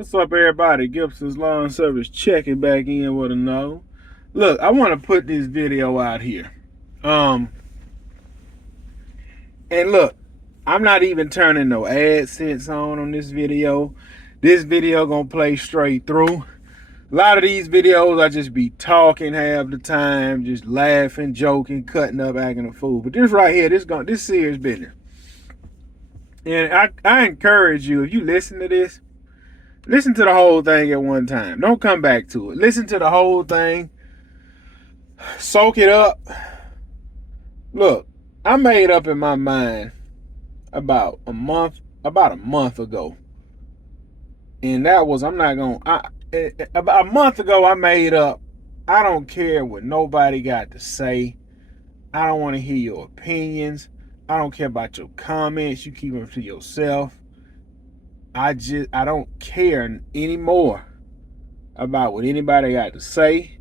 What's up, everybody? Gibson's Lawn Service checking back in with another. Look, I want to put this video out here. And look, I'm not even turning no AdSense on this video. This video gonna play straight through. A lot of these videos, I just be talking half the time, just laughing, joking, cutting up, acting a fool. But this right here, this serious business. And I encourage you, if you listen to this, listen to the whole thing at one time. Don't come back to it. Listen to the whole thing. Soak it up. Look, I made up in my mind about a month ago. And that was, about a month ago, I made up, I don't care what nobody got to say. I don't want to hear your opinions. I don't care about your comments. You keep them to yourself. I don't care anymore about what anybody got to say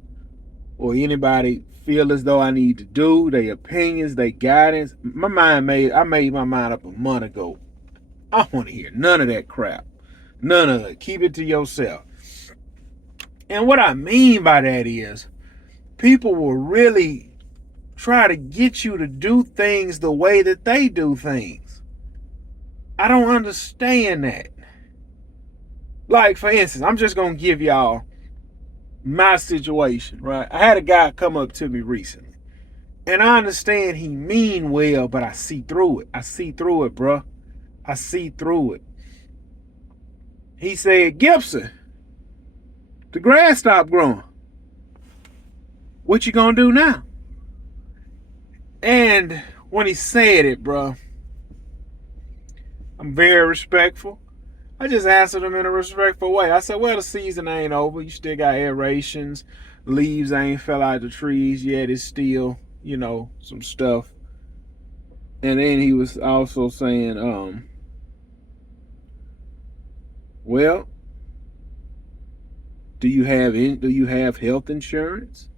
or anybody feel as though I need to do, their opinions, their guidance. I made my mind up a month ago. I don't want to hear none of that crap. None of it. Keep it to yourself. And what I mean by that is people will really try to get you to do things the way that they do things. I don't understand that. Like, for instance, I'm just going to give y'all my situation, right? I had a guy come up to me recently. And I understand he mean well, but I see through it. I see through it, bro. I see through it. He said, Gibson, the grass stopped growing. What you going to do now? And when he said it, bro, I'm very respectful. I just answered him in a respectful way. I said, well, the season ain't over. You still got aerations. Leaves ain't fell out the trees yet. It's still, some stuff. And then he was also saying, well, do you have health insurance?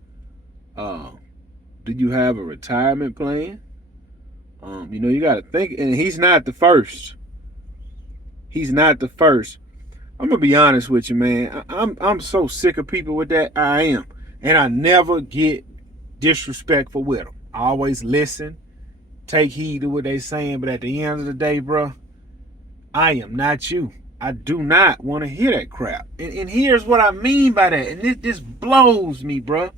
Do you have a retirement plan? You got to think, and he's not the first. He's not the first. I'm gonna be honest with you, man. I'm so sick of people with that. I am, and I never get disrespectful with them. I always listen, take heed to what they saying. But at the end of the day, bro, I am not you. I do not want to hear that crap. And here's what I mean by that. And this blows me, bro,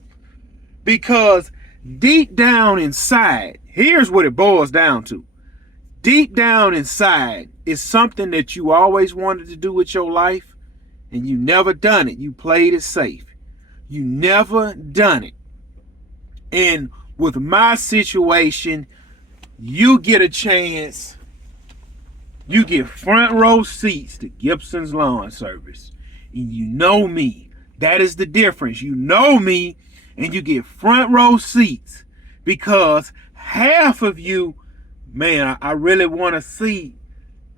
because deep down inside, here's what it boils down to. Deep down inside is something that you always wanted to do with your life, and you never done it. You played it safe. You never done it. And with my situation, you get a chance. You get front row seats to Gibson's Lawn Service. And you know me. That is the difference. You know me, and you get front row seats because half of you, man, I really want to see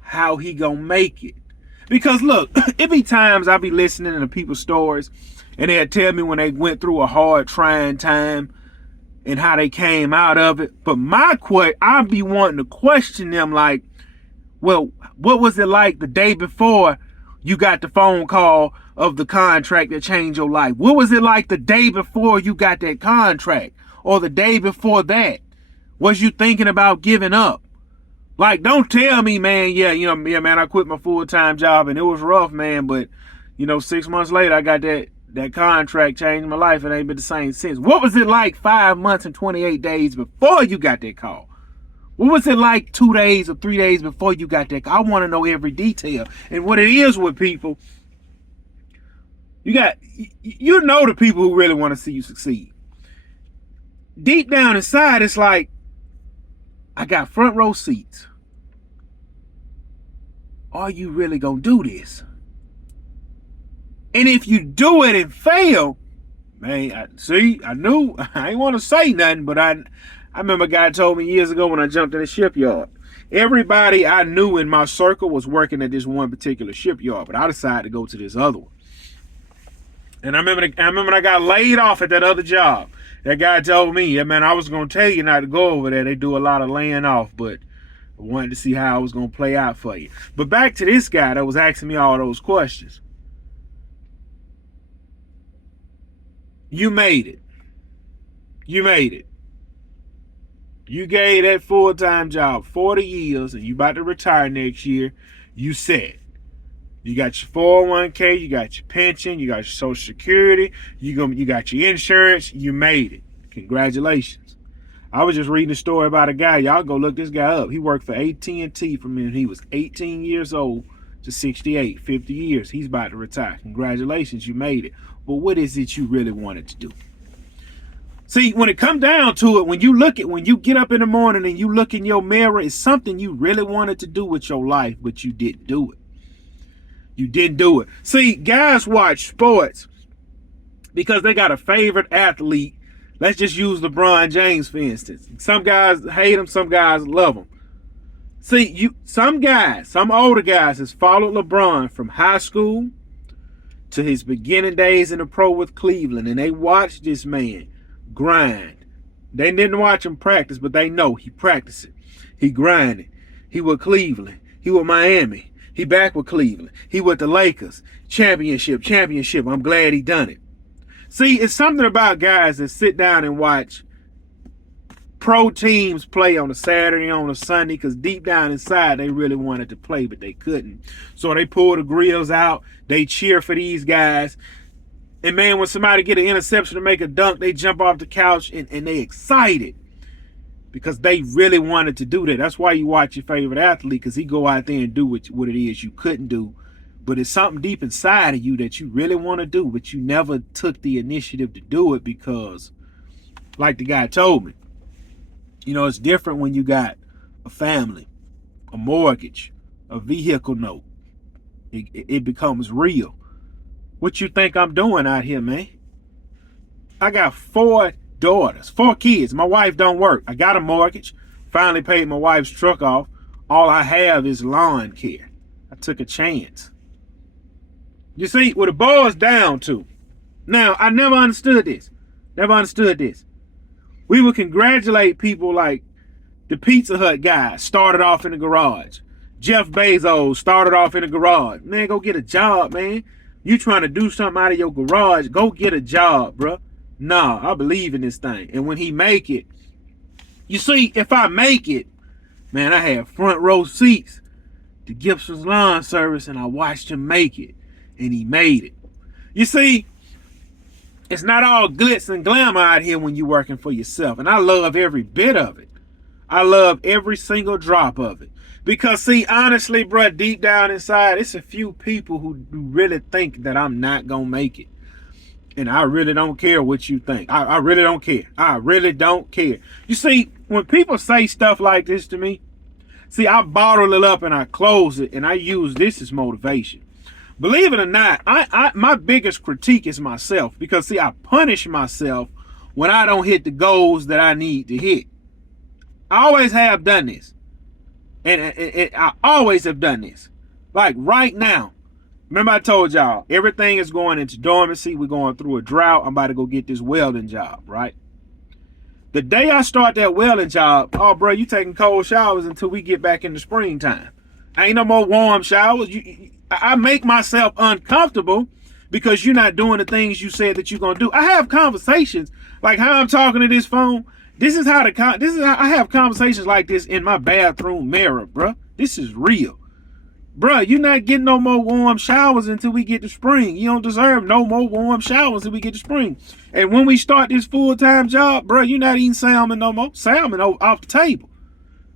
how he gonna make it. Because look, it be times I be listening to people's stories and they'll tell me when they went through a hard, trying time and how they came out of it. But I be wanting to question them like, well, what was it like the day before you got the phone call of the contract that changed your life? What was it like the day before you got that contract? Or the day before that? Was you thinking about giving up? Like, don't tell me, man, man, I quit my full-time job and it was rough, man, but, 6 months later, I got that contract, changed my life, and it ain't been the same since. What was it like 5 months and 28 days before you got that call? What was it like 2 days or 3 days before you got that call? I want to know every detail. And what it is with people, the people who really want to see you succeed. Deep down inside, it's like, I got front row seats. Are you really gonna do this? And if you do it and fail, man, I knew, I ain't want to say nothing, but I remember a guy told me years ago when I jumped in the shipyard, everybody I knew in my circle was working at this one particular shipyard, but I decided to go to this other one. And I remember when I got laid off at that other job, that guy told me, yeah, man, I was going to tell you not to go over there. They do a lot of laying off, but I wanted to see how I was going to play out for you. But back to this guy that was asking me all those questions. You made it. You made it. You gave that full-time job 40 years and you about to retire next year. You set. You got your 401k, you got your pension, you got your social security, you got your insurance. You made it. Congratulations. I was just reading a story about a guy. Y'all go look this guy up. He worked for AT&T from when he was 18 years old to 68, 50 years. He's about to retire. Congratulations, you made it. But what is it you really wanted to do? See, when it come down to it, when you get up in the morning and you look in your mirror, it's something you really wanted to do with your life, but you didn't do it. You didn't do it. See, guys watch sports because they got a favorite athlete. Let's just use LeBron James, for instance. Some guys hate him, some guys love him. See, some older guys has followed LeBron from high school to his beginning days in the pro with Cleveland, and they watched this man grind. They didn't watch him practice, but they know he practiced it. He grinded. He with Cleveland. He with Miami. He back with Cleveland. He with the Lakers. Championship. I'm glad he done it. See, it's something about guys that sit down and watch pro teams play on a Saturday, on a Sunday, because deep down inside they really wanted to play, but they couldn't. So they pull the grills out. They cheer for these guys. And man, when somebody get an interception to make a dunk, they jump off the couch and they excited because they really wanted to do that. That's why you watch your favorite athlete, because he go out there and do what it is you couldn't do. But it's something deep inside of you that you really want to do, but you never took the initiative to do it because, like the guy told me, it's different when you got a family, a mortgage, a vehicle note. It becomes real. What you think I'm doing out here, man? I got 4 daughters, 4 kids. My wife don't work. I got a mortgage. Finally paid my wife's truck off. All I have is lawn care. I took a chance. You see, what it boils down to. Now, I never understood this. We would congratulate people like the Pizza Hut guy started off in the garage. Jeff Bezos started off in the garage. Man, go get a job, man. You trying to do something out of your garage, go get a job, bro. Nah, I believe in this thing. And when he make it, you see, if I make it, man, I have front row seats to Gibson's Lawn Service, and I watched him make it, and he made it. You see, it's not all glitz and glamour out here when you're working for yourself, and I love every bit of it. I love every single drop of it. Because, see, honestly, bro, deep down inside, it's a few people who really think that I'm not going to make it. And I really don't care what you think. I really don't care. I really don't care. You see, when people say stuff like this to me, see, I bottle it up and I close it and I use this as motivation. Believe it or not, my biggest critique is myself. Because, see, I punish myself when I don't hit the goals that I need to hit. I always have done this. And I always have done this. Like right now. Remember I told y'all, everything is going into dormancy. We're going through a drought. I'm about to go get this welding job, right? The day I start that welding job, oh, bro, you taking cold showers until we get back in the springtime. Ain't no more warm showers. I make myself uncomfortable because you're not doing the things you said that you're going to do. I have conversations like how I'm talking to this phone. This is how I have conversations like this in my bathroom mirror, bro. This is real. Bro, you're not getting no more warm showers until we get to spring. You don't deserve no more warm showers until we get to spring. And when we start this full-time job, bro, you're not eating salmon no more. Salmon off the table.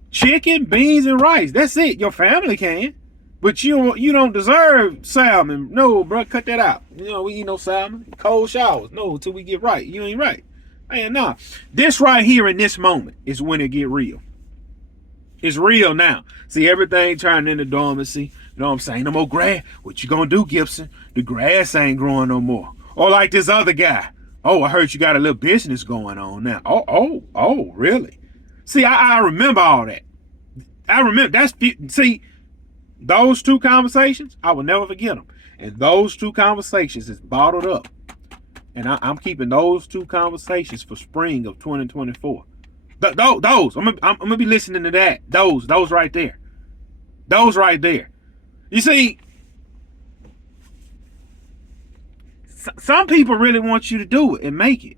Chicken, beans, and rice. That's it. Your family can. But you don't deserve salmon. No, bro, cut that out. We eat no salmon. Cold showers. No, until we get right. You ain't right. Man, nah. This right here in this moment is when it get real. It's real now. See, everything turned into dormancy. You know what I'm saying? No more grass. What you gonna do, Gibson? The grass ain't growing no more. Or like this other guy. Oh, I heard you got a little business going on now. Oh, really? See, I remember all that. I remember. See, those 2 conversations, I will never forget them. And those 2 conversations is bottled up. And I'm keeping those 2 conversations for spring of 2024. Those. I'm gonna be listening to that. Those right there. Those right there. You see, Some people really want you to do it and make it,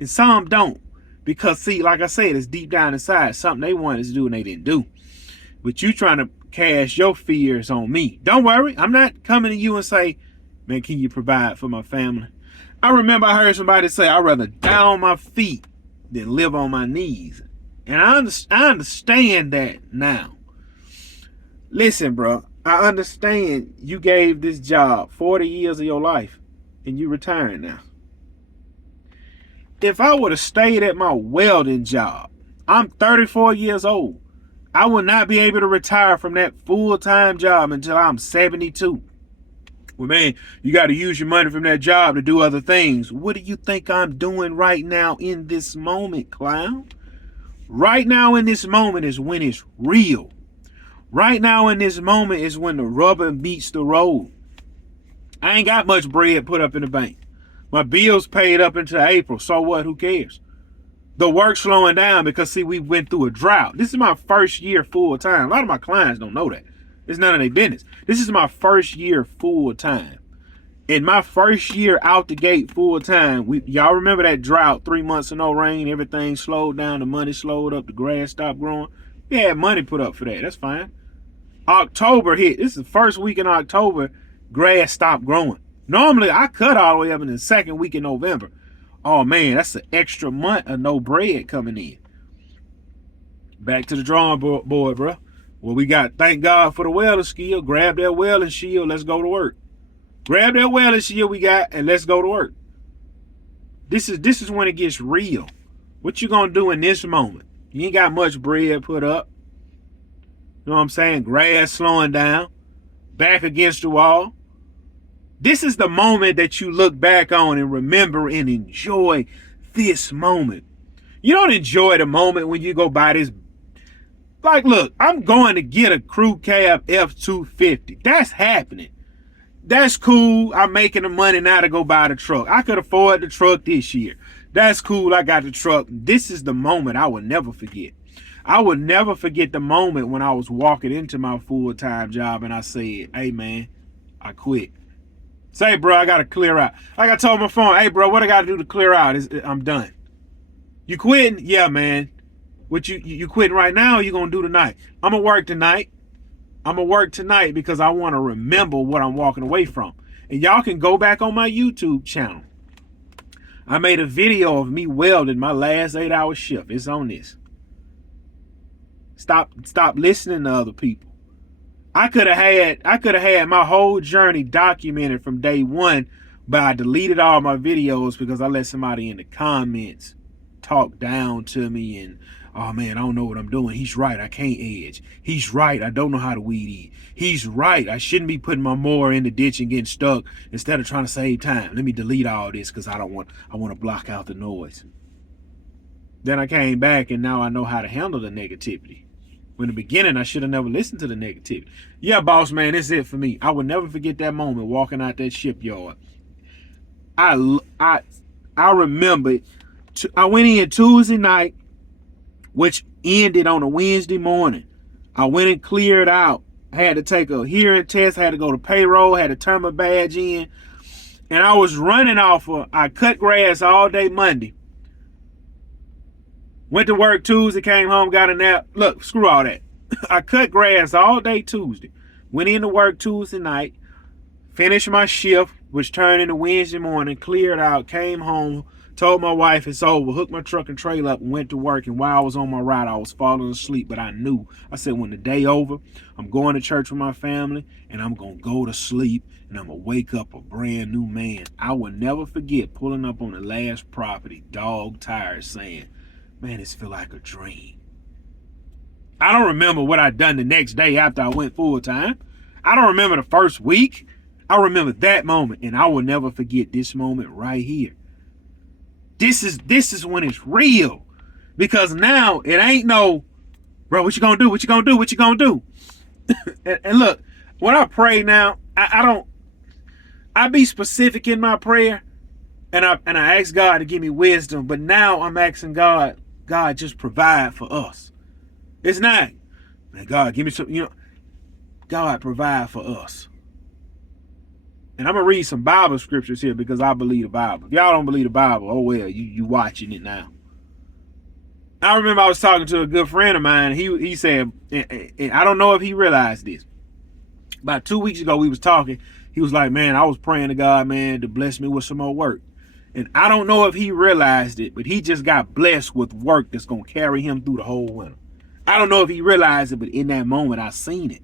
and some don't. Because, see, like I said, it's deep down inside. Something they wanted to do and they didn't do. But you trying to cast your fears on me. Don't worry. I'm not coming to you and say, man, can you provide for my family? I remember I heard somebody say, I'd rather die on my feet than live on my knees. And I understand that now. Listen, bro. I understand you gave this job 40 years of your life and you retiring now. If I would have stayed at my welding job, I'm 34 years old. I would not be able to retire from that full-time job until I'm 72. Well, man, you got to use your money from that job to do other things. What do you think I'm doing right now in this moment, clown? Right now in this moment is when it's real. Right now in this moment is when the rubber meets the road. I ain't got much bread put up in the bank. My bills paid up into April. So what? Who cares? The work's slowing down because, see, we went through a drought. This is my first year full time. A lot of my clients don't know that. It's none of their business. This is my first year full time. In my first year out the gate full time, y'all remember that drought, 3 months of no rain, everything slowed down, the money slowed up, the grass stopped growing. We had money put up for that. That's fine. October hit. This is the first week in October, grass stopped growing. Normally, I cut all the way up in the second week in November. Oh, man, that's an extra month of no bread coming in. Back to the drawing board, bro. Well, we got, thank God for the welding skill. Grab that welding shield. Let's go to work. Grab that welding shield we got and let's go to work. This is when it gets real. What you gonna do in this moment? You ain't got much bread put up. You know what I'm saying? Grass slowing down. Back against the wall. This is the moment that you look back on and remember and enjoy this moment. You don't enjoy the moment when you go buy this. Like, look, I'm going to get a crew cab F-250. That's happening. That's cool. I'm making the money now to go buy the truck. I could afford the truck this year. That's cool. I got the truck. This is the moment I will never forget. I would never forget the moment when I was walking into my full-time job and I said, hey, man, I quit. Say, bro, I got to clear out. Like I told my phone, hey, bro, what I got to do to clear out? I'm done. You quitting? Yeah, man. What you quitting right now or you going to do tonight? I'm going to work tonight. I'm going to work tonight because I want to remember what I'm walking away from. And y'all can go back on my YouTube channel. I made a video of me welding my last 8-hour shift. It's on this. Stop listening to other people. I could have had my whole journey documented from day one, but I deleted all my videos because I let somebody in the comments talk down to me and, oh man, I don't know what I'm doing. He's right, I can't edge. He's right, I don't know how to weed eat. He's right, I shouldn't be putting my mower in the ditch and getting stuck instead of trying to save time. Let me delete all this because I want to block out the noise. Then I came back and now I know how to handle the negativity. In the beginning, I should have never listened to the negativity. Yeah, boss man, this is it for me. I will never forget that moment walking out that shipyard. I remember I went in Tuesday night, which ended on a Wednesday morning. I went and cleared out. I had to take a hearing test, had to go to payroll, had to turn my badge in. And I was running I cut grass all day Monday. Went to work Tuesday, came home, got a nap. Look, screw all that. I cut grass all day Tuesday. Went into work Tuesday night. Finished my shift, which turned into Wednesday morning. Cleared out, came home. Told my wife it's over. Hooked my truck and trailer up and went to work. And while I was on my ride, I was falling asleep. But I knew. I said, when the day over, I'm going to church with my family. And I'm going to go to sleep. And I'm going to wake up a brand new man. I will never forget pulling up on the last property, dog tired, saying, man, this feel like a dream. I don't remember what I done the next day after I went full time. I don't remember the first week. I remember that moment, and I will never forget this moment right here. This is when it's real, because now it ain't no, bro, what you gonna do? What you gonna do? What you gonna do? and look, when I pray now, I be specific in my prayer, and I ask God to give me wisdom. But now I'm asking God just provide for us. It's not, man, God, give me some, God provide for us. And I'm going to read some Bible scriptures here because I believe the Bible. If y'all don't believe the Bible, oh well, you watching it now. I remember I was talking to a good friend of mine. He said, and I don't know if he realized this. About 2 weeks ago, we was talking. He was like, man, I was praying to God, man, to bless me with some more work. And I don't know if he realized it, but he just got blessed with work that's going to carry him through the whole winter. I don't know if he realized it, but in that moment, I seen it.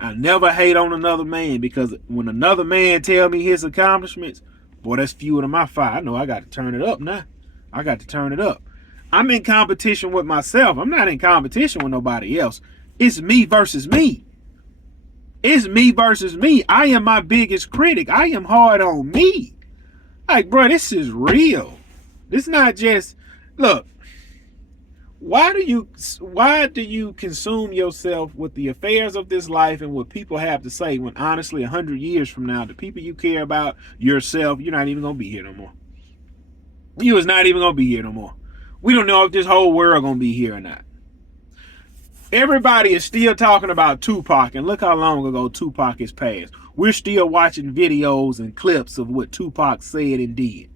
I never hate on another man, because when another man tell me his accomplishments, boy, that's fuel to my fire. I know I got to turn it up now. I got to turn it up. I'm in competition with myself. I'm not in competition with nobody else. It's me versus me. It's me versus me. I am my biggest critic. I am hard on me. Like, bro, this is real. This not just, look, why do you consume yourself with the affairs of this life and what people have to say, when honestly 100 years from now, the people you care about, yourself, you're not even going to be here no more. You is not even going to be here no more. We don't know if this whole world going to be here or not. Everybody is still talking about Tupac, and look how long ago Tupac has passed. We're still watching videos and clips of what Tupac said and did.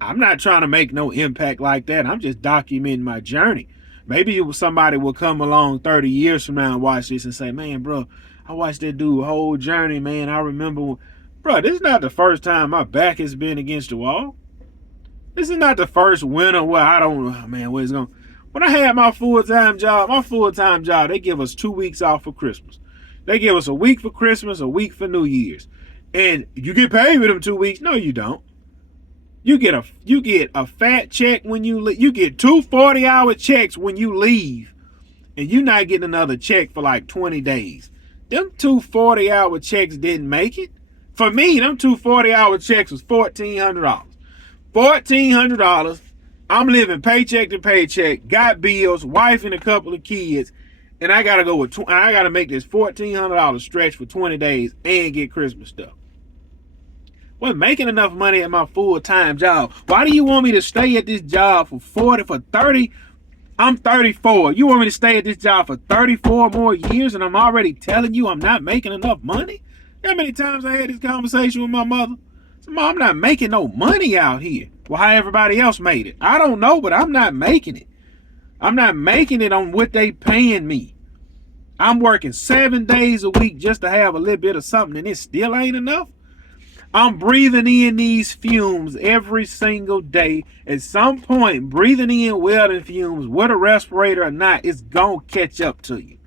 I'm not trying to make no impact like that. I'm just documenting my journey. Maybe somebody will come along 30 years from now and watch this and say, man, bro, I watched that dude's whole journey, man. I remember, bro, this is not the first time my back has been against the wall. This is not the first winter where I don't know, man, where's it going. When I had my full-time job, they give us 2 weeks off for Christmas. They give us a week for Christmas, a week for New Year's. And you get paid with them 2 weeks. No, you don't. You get a fat check when you leave. You get 2 40-hour checks when you leave. And you're not getting another check for like 20 days. Them 2 40-hour checks didn't make it. For me, them 2 40-hour checks was $1,400. $1,400. I'm living paycheck to paycheck, got bills, wife and a couple of kids, and I gotta I gotta make this $1,400 stretch for 20 days and get Christmas stuff. Wasn't making enough money at my full-time job. Why do you want me to stay at this job for 30? I'm 34. You want me to stay at this job for 34 more years, and I'm already telling you I'm not making enough money? How many times I had this conversation with my mother? So, Mom, I'm not making no money out here. Well, how everybody else made it? I don't know, but I'm not making it. I'm not making it on what they paying me. I'm working 7 days a week just to have a little bit of something, and it still ain't enough. I'm breathing in these fumes every single day. At some point, breathing in welding fumes, with a respirator or not, it's gonna catch up to you.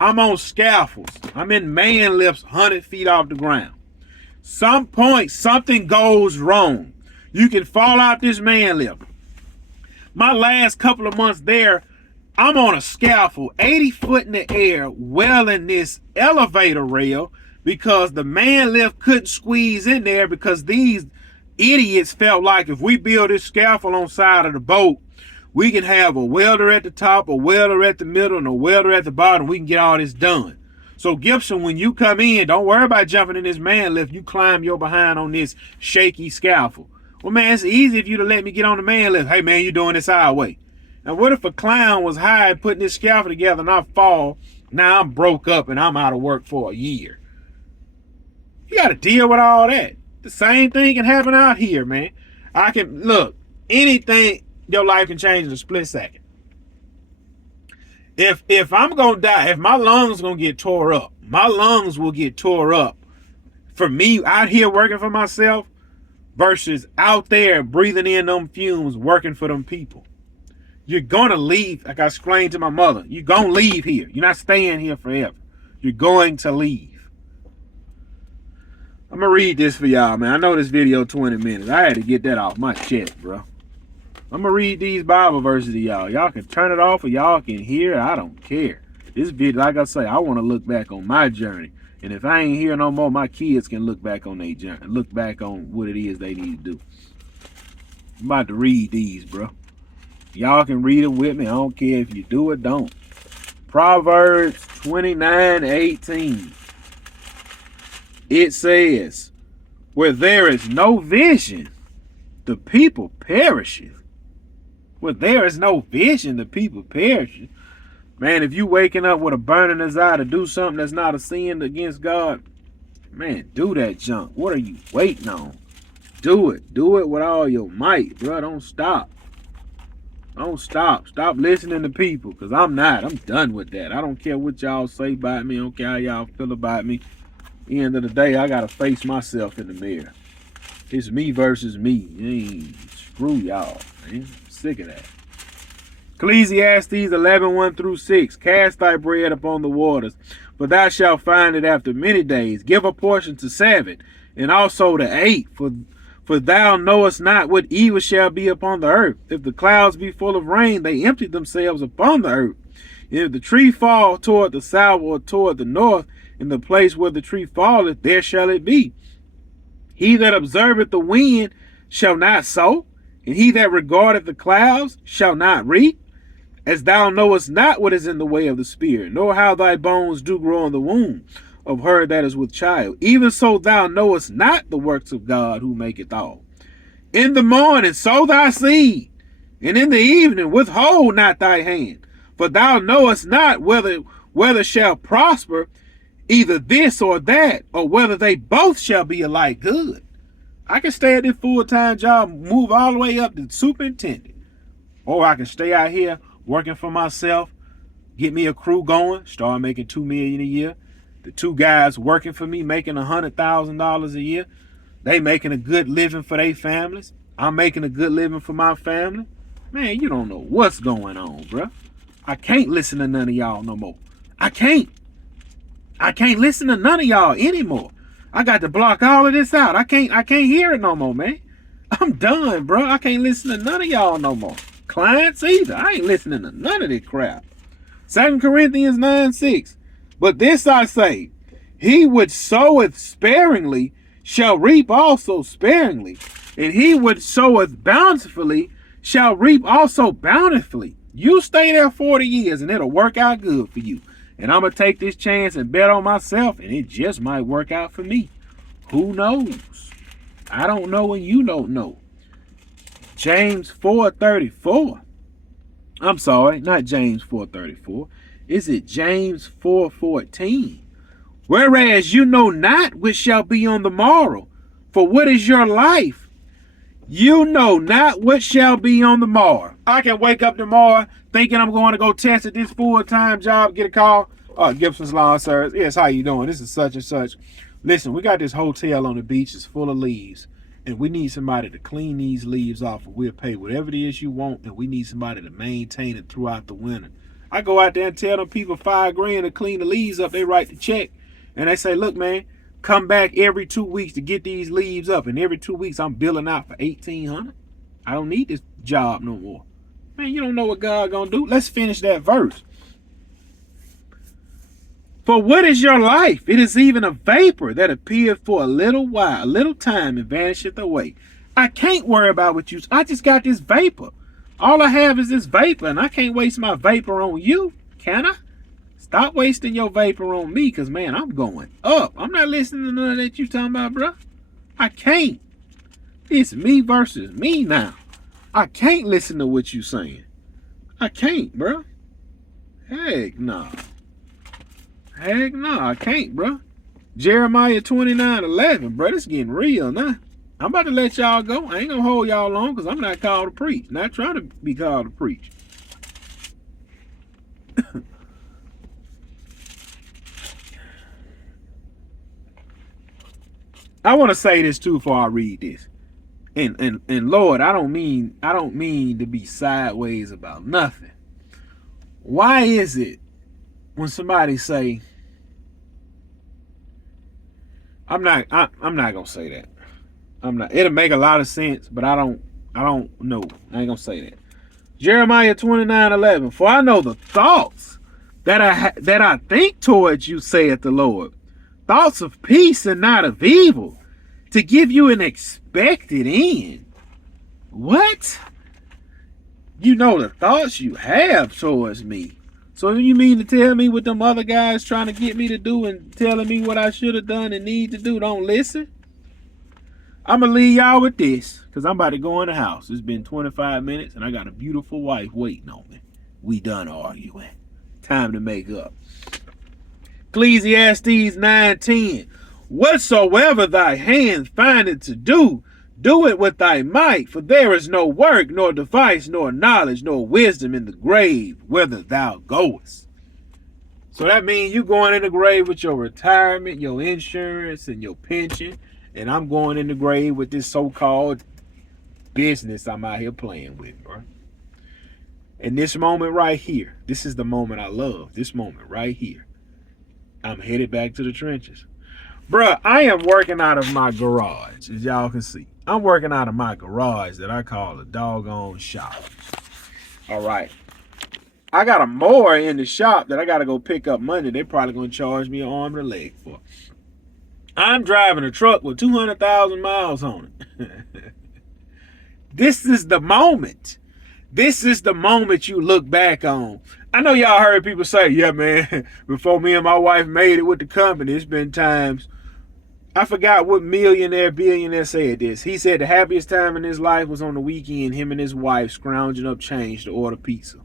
I'm on scaffolds. I'm in man lifts 100 feet off the ground. Some point, something goes wrong. You can fall out this man lift. My last couple of months there, I'm on a scaffold 80 foot in the air welding this elevator rail because the man lift couldn't squeeze in there, because these idiots felt like if we build this scaffold on side of the boat, we can have a welder at the top, a welder at the middle, and a welder at the bottom. We can get all this done. So Gibson, when you come in, don't worry about jumping in this man lift. You climb your behind on this shaky scaffold. Well, man, it's easy if you to let me get on the man lift. Hey, man, you doing this our way. Now, what if a clown was high putting this scaffold together and I fall? Now I'm broke up and I'm out of work for a year. You got to deal with all that. The same thing can happen out here, man. Look, anything, your life can change in a split second. If I'm going to die, if my lungs going to get tore up, my lungs will get tore up for me out here working for myself versus out there breathing in them fumes working for them people. You're going to leave, like I explained to my mother. You're going to leave here. You're not staying here forever. You're going to leave. I'm going to read this for y'all, man. I know this video 20 minutes. I had to get that off my chest, bro. I'm going to read these Bible verses to y'all. Y'all can turn it off or y'all can hear it. I don't care. This video, like I say, I want to look back on my journey. And if I ain't here no more, my kids can look back on their journey. Look back on what it is they need to do. I'm about to read these, bro. Y'all can read it with me. I don't care if you do or don't. Proverbs 29:18. It says, where there is no vision, the people perisheth. Where there is no vision, the people perisheth. Man, if you waking up with a burning desire to do something that's not a sin against God, Man, do that junk. What are you waiting on? Do it. Do it with all your might, bro. Don't stop. Don't stop. Stop listening to people, because I'm not. I'm done with that. I don't care what y'all say about me. I don't care how y'all feel about me. At the end of the day, I got to face myself in the mirror. It's me versus me. Screw y'all, man. I'm sick of that. Ecclesiastes 11:1-6. Cast thy bread upon the waters, for thou shalt find it after many days. Give a portion to 7, and also to 8, for thou knowest not what evil shall be upon the earth. If the clouds be full of rain, they empty themselves upon the earth. And if the tree fall toward the south or toward the north, in the place where the tree falleth, there shall it be. He that observeth the wind shall not sow, and he that regardeth the clouds shall not reap. As thou knowest not what is in the way of the spirit, nor how thy bones do grow in the womb of her that is with child, even so thou knowest not the works of God who maketh all. In the morning sow thy seed, and in the evening withhold not thy hand, for thou knowest not whether shall prosper either this or that, or whether they both shall be alike good. I can stay at this full-time job, move all the way up to superintendent, or I can stay out here working for myself, get me a crew going, start making $2 million a year. The 2 guys working for me making $100,000 a year. They making a good living for their families. I'm making a good living for my family. Man, you don't know what's going on, bro. I can't listen to none of y'all no more. I can't listen to none of y'all anymore. I got to block all of this out. I can't hear it no more, man. I'm done, bro. I can't listen to none of y'all no more. Clients either. I ain't listening to none of this crap. 2 Corinthians 9:6. But this I say, he which soweth sparingly shall reap also sparingly, and he which soweth bountifully shall reap also bountifully. You stay there 40 years and it'll work out good for you. And I'm going to take this chance and bet on myself, and it just might work out for me. Who knows? I don't know, and you don't know. James 4:34. I'm sorry, not James 4:34. Is it James 4:14? Whereas you know not which shall be on the morrow, for what is your life? You know not what shall be on the morrow. I can wake up tomorrow thinking I'm going to go test at this full-time job, get a call. Gibson's Lawn Service. Yes, how you doing? This is such and such. Listen, we got this hotel on the beach. It's full of leaves, and we need somebody to clean these leaves off, and we'll pay whatever it is you want, and we need somebody to maintain it throughout the winter. I go out there and tell them people $5,000 to clean the leaves up. They write the check, and they say, look, man, come back every 2 weeks to get these leaves up, and every 2 weeks I'm billing out for $1,800. I don't need this job no more. Man, you don't know what God gonna do. Let's finish that verse. For what is your life? It is even a vapor that appeareth for a little while, a little time, and vanisheth away. I can't worry about what you. I just got this vapor. All I have is this vapor, and I can't waste my vapor on you, can I? Stop wasting your vapor on me, because, man, I'm going up. I'm not listening to none of that you talking about, bro. I can't. It's me versus me now. I can't listen to what you saying. I can't, bro. Heck nah. Heck nah, I can't, bro. Jeremiah 29:11, bro. It's getting real now. I'm about to let y'all go. I ain't gonna hold y'all long because I'm not called to preach. Not trying to be called to preach. I want to say this too before I read this. And Lord, I don't mean to be sideways about nothing. Why is it when somebody say, I'm not gonna say that. It'll make a lot of sense, but I don't know. I ain't gonna say that. Jeremiah 29:11. For I know the thoughts that I think towards you, saith the Lord, thoughts of peace and not of evil, to give you an expected end. What? You know the thoughts you have towards me. So you mean to tell me what them other guys trying to get me to do and telling me what I should have done and need to do don't listen? I'm going to leave y'all with this because I'm about to go in the house. It's been 25 minutes and I got a beautiful wife waiting on me. We done arguing. Time to make up. Ecclesiastes 9:10. Whatsoever thy hand findeth to do, do it with thy might, for there is no work, nor device, nor knowledge, nor wisdom in the grave, whither thou goest. So that means you going in the grave with your retirement, your insurance, and your pension, and I'm going in the grave with this so-called business I'm out here playing with, bro. And this moment right here, this is the moment I love. This moment right here. I'm headed back to the trenches. Bruh, I am working out of my garage, as y'all can see. I'm working out of my garage that I call a doggone shop. All right. I got a mower in the shop that I got to go pick up Monday. They're probably going to charge me an arm and a leg for. I'm driving a truck with 200,000 miles on it. This is the moment. This is the moment you look back on. I know y'all heard people say, yeah, man, before me and my wife made it with the company, it's been times. I forgot what billionaire said this. He said the happiest time in his life was on the weekend, him and his wife scrounging up change to order pizza.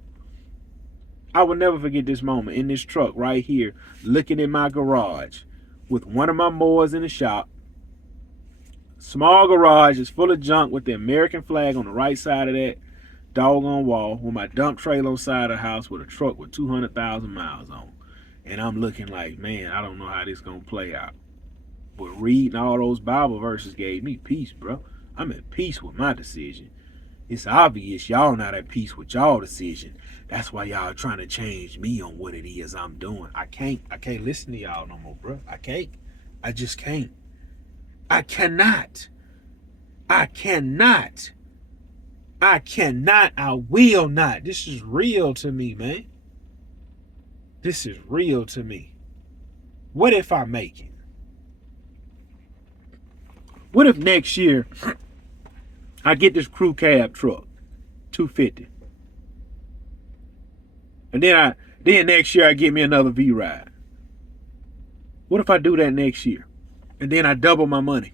I will never forget this moment in this truck right here, looking in my garage with one of my mowers in the shop. Small garage is full of junk with the American flag on the right side of that doggone wall, with my dump trailer on the side of the house with a truck with 200,000 miles on. And I'm looking like, man, I don't know how this gonna play out. But reading all those Bible verses gave me peace, bro. I'm at peace with my decision. It's obvious y'all not at peace with y'all decision. That's why y'all trying to change me on what it is I'm doing. I can't listen to y'all no more, bro. I can't. I just can't. I cannot. I will not. This is real to me, man. This is real to me. What if I make it? What if next year I get this crew cab truck, 250, and then next year I get me another V-Ride? What if I do that next year, and then I double my money?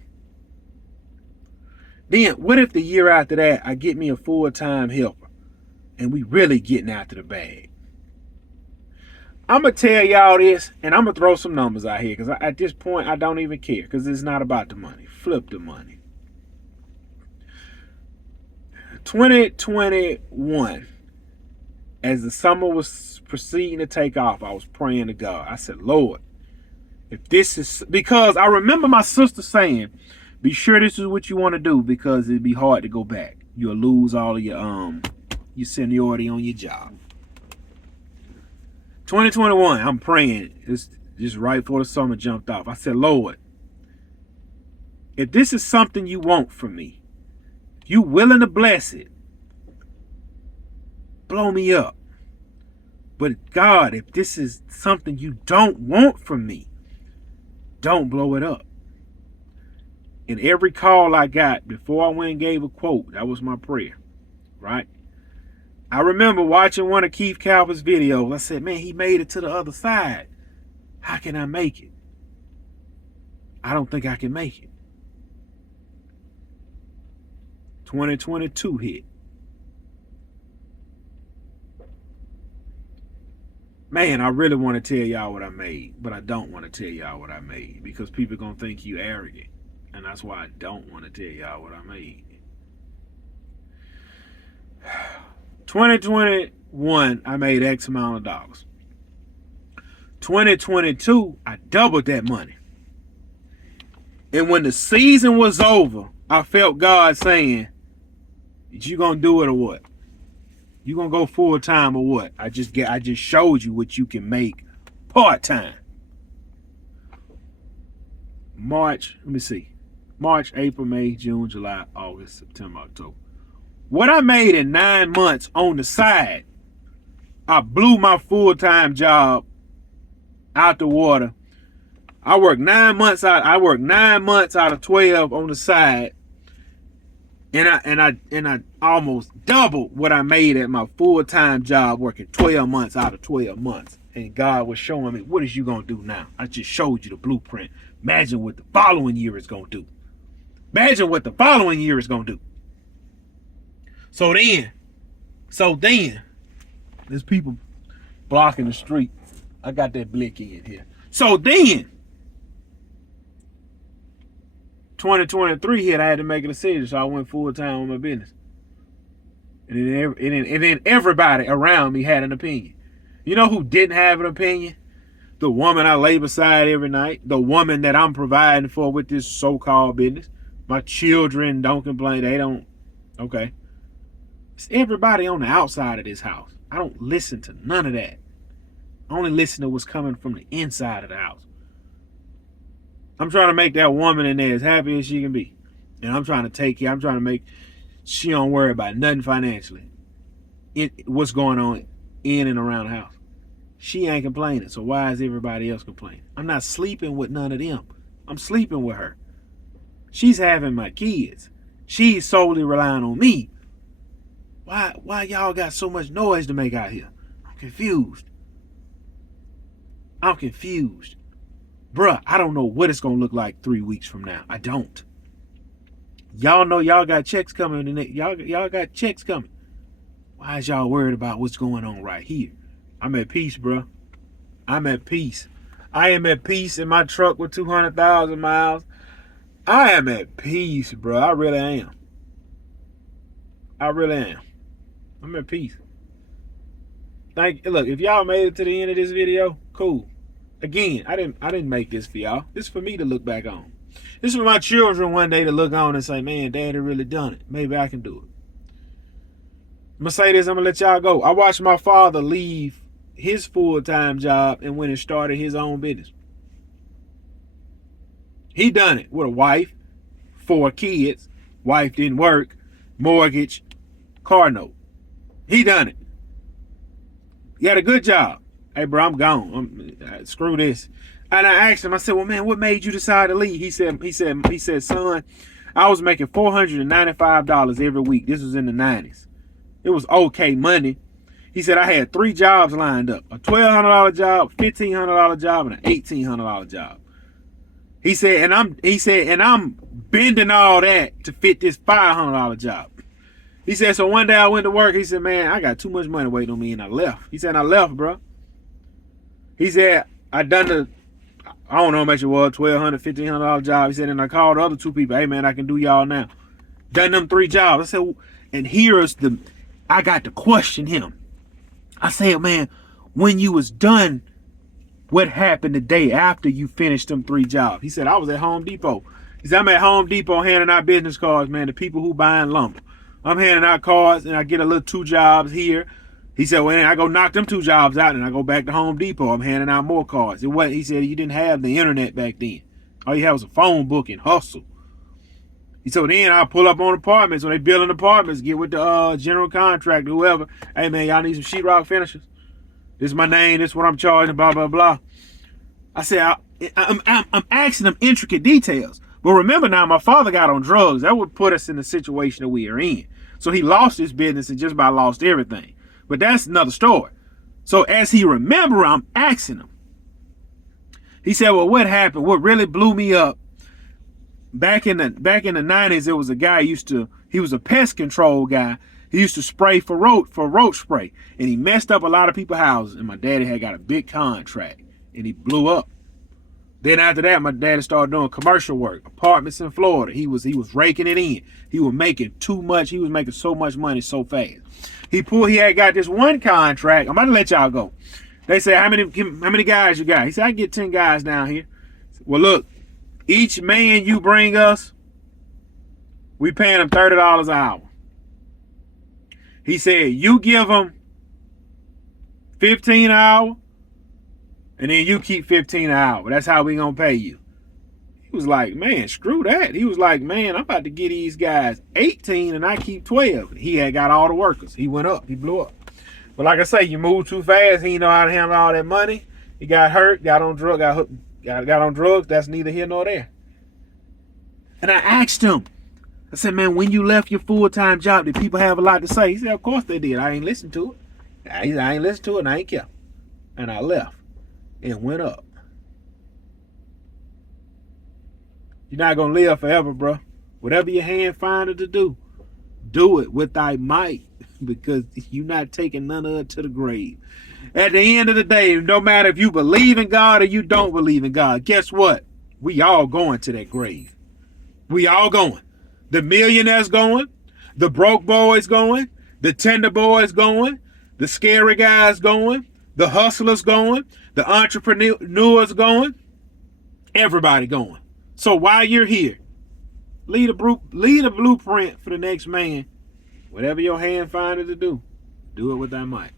Then what if the year after that I get me a full-time helper, and we really getting after the bag? I'm going to tell y'all this, and I'm going to throw some numbers out here, because at this point, I don't even care, because it's not about the money. Flip the money. 2021, as the summer was proceeding to take off, I was praying to God. I said, Lord, if this is, because I remember my sister saying, be sure this is what you want to do, because it'd be hard to go back. You'll lose all of your seniority on your job. 2021, I'm praying. It's just right before the summer jumped off. I said, Lord, if this is something you want from me, if you willing to bless it, blow me up. But God, if this is something you don't want from me, don't blow it up. And every call I got before I went and gave a quote, that was my prayer, right? I remember watching one of Keith Calvert's videos. I said, man, he made it to the other side. How can I make it? I don't think I can make it. 2022 hit. Man, I really want to tell y'all what I made, but I don't want to tell y'all what I made, because people are going to think you arrogant. And that's why I don't want to tell y'all what I made. 2021, I made X amount of dollars. 2022, I doubled that money. And when the season was over, I felt God saying, you gonna do it or what? You gonna go full time or what? I just showed you what you can make part time. March, let me see. March, April, May, June, July, August, September, October. What I made in 9 months on the side, I blew my full-time job out the water. I worked 9 months out. I worked 9 months out of 12 on the side, and I almost doubled what I made at my full-time job, working 12 months out of 12 months. And God was showing me, what is you gonna do now? I just showed you the blueprint. Imagine what the following year is gonna do. Imagine what the following year is gonna do. So then, there's people blocking the street. I got that blicky in here. So then, 2023 hit, I had to make a decision, so I went full time on my business. And then everybody around me had an opinion. You know who didn't have an opinion? The woman I lay beside every night. The woman that I'm providing for with this so-called business. My children don't complain. They don't. Okay. It's everybody on the outside of this house. I don't listen to none of that. I only listen to what's coming from the inside of the house. I'm trying to make that woman in there as happy as she can be. And I'm trying to take care. I'm trying to make she don't worry about nothing financially. What's going on in and around the house. She ain't complaining. So why is everybody else complaining? I'm not sleeping with none of them. I'm sleeping with her. She's having my kids. She's solely relying on me. Why y'all got so much noise to make out here? I'm confused. Bruh, I don't know what it's going to look like 3 weeks from now. I don't. Y'all know y'all got checks coming. Y'all got checks coming. Why is y'all worried about what's going on right here? I'm at peace, bruh. I'm at peace. I am at peace in my truck with 200,000 miles. I am at peace, bruh. I really am. I'm at peace. Look, if y'all made it to the end of this video, cool. Again, I didn't make this for y'all. This is for me to look back on. This is for my children one day to look on and say, man, Daddy really done it. Maybe I can do it. I'm gonna say this, I'm gonna let y'all go. I watched my father leave his full-time job and went and started his own business. He done it with a wife, 4 kids. Wife didn't work, mortgage, car note. He done it. He had a good job. Hey, bro, I'm gone. Screw this. And I asked him, I said, well, man, what made you decide to leave? He said, son, I was making $495 every week. This was in the 90s. It was okay money. He said, I had 3 jobs lined up, a $1,200 job, $1,500 job, and an $1,800 job. He said, and I'm bending all that to fit this $500 job. He said, so one day I went to work. He said, man, I got too much money waiting on me, and I left. He said, I left, bro. He said, I don't know how much it was, $1,200, $1,500 job. He said, and I called the other 2 people, hey, man, I can do y'all now. Done them 3 jobs. I said, and I got to question him. I said, man, when you was done, what happened the day after you finished them 3 jobs? He said, I was at Home Depot. He said, I'm at Home Depot handing out business cards, man, to people who buying lumber. I'm handing out cards, and I get a little 2 jobs here. He said, well, I go knock them 2 jobs out, and I go back to Home Depot. I'm handing out more cards. He said, you didn't have the internet back then. All you had was a phone book and hustle. He said, then I pull up on apartments. When they building apartments, get with the general contractor, whoever. Hey, man, y'all need some sheetrock finishers? This is my name. This is what I'm charging, blah, blah, blah. I said, I'm asking them intricate details. But remember now, my father got on drugs. That would put us in the situation that we are in. So he lost his business and just about lost everything. But that's another story. So as he remember, I'm asking him. He said, well, what happened? What really blew me up, back in the 90s, there was a guy he was a pest control guy. He used to spray for roach spray. And he messed up a lot of people's houses. And my daddy had got a big contract. And he blew up. Then after that, my daddy started doing commercial work, apartments in Florida. He was raking it in. He was making too much. He was making so much money so fast. He had got this one contract. I'm about to let y'all go. They said, how many guys you got? He said, I can get 10 guys down here. Well, look, each man you bring us, we paying them $30 an hour. He said, you give them 15 an hour, and then you keep 15 an hour. That's how we gonna pay you. He was like, man, screw that. He was like, man, I'm about to get these guys 18 and I keep 12. He had got all the workers. He went up. He blew up. But like I say, you move too fast. He didn't know how to handle all that money. He got hurt, got on drugs. That's neither here nor there. And I asked him, I said, man, when you left your full-time job, did people have a lot to say? He said, of course they did. I ain't listened to it. I ain't listened to it, and I ain't care. And I left and went up. You're not going to live forever, bro. Whatever your hand findeth to do, do it with thy might, because you're not taking none of it to the grave. At the end of the day, no matter if you believe in God or you don't believe in God, guess what? We all going to that grave. We all going. The millionaires going. The broke boys going. The tender boys going. The scary guys going. The hustlers going. The entrepreneurs going. Everybody going. So while you're here, lead a blueprint for the next man. Whatever your hand finds to do it with that mic.